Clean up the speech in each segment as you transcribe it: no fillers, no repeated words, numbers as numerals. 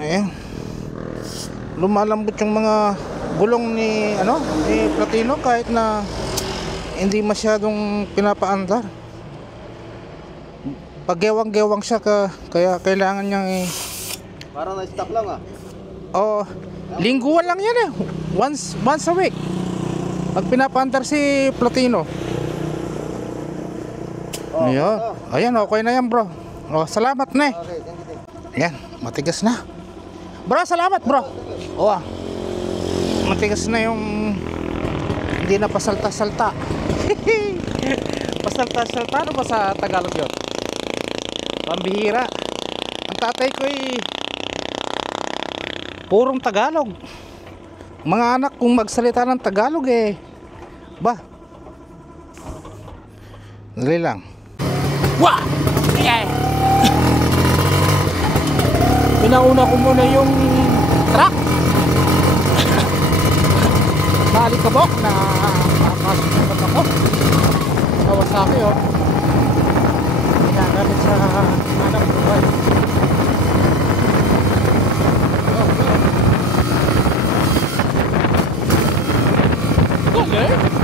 Ayan. Lumalambot yung mga gulong ni ni Platino kahit na hindi masyadong pinapaandar. Paggewang-gewang siya kaya kailangan niyang Para na-stop lang ah. oh, lingguan lang yan eh. Once a week. Pag pinapaandar si Platino. Oh, Ayan. Ayan, okay na yan, bro. Oh, salamat na. Okay, thank you. Ayan, matigas na. Bro, salamat, bro. Oh, matigas na yung hindi na pasalta-salta. Pasalta-salta, ano ba sa Tagalog yun? Pambihira. Ang tatay ko purong Tagalog. Mga anak kung magsalita ng Tagalog ba? Dali lang. Wah! Yeah! Pinauna ko muna yung truck. Malikabok na makasusunod ako. Kawasaki ginagamit sa anak buhay. Galing!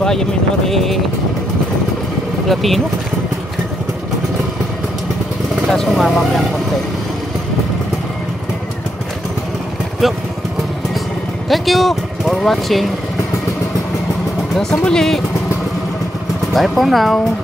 Bayan Minore Platino. Tapos sumama ko yung konti. Yo. Thank you for watching. Hanggang sa muli. Bye for now.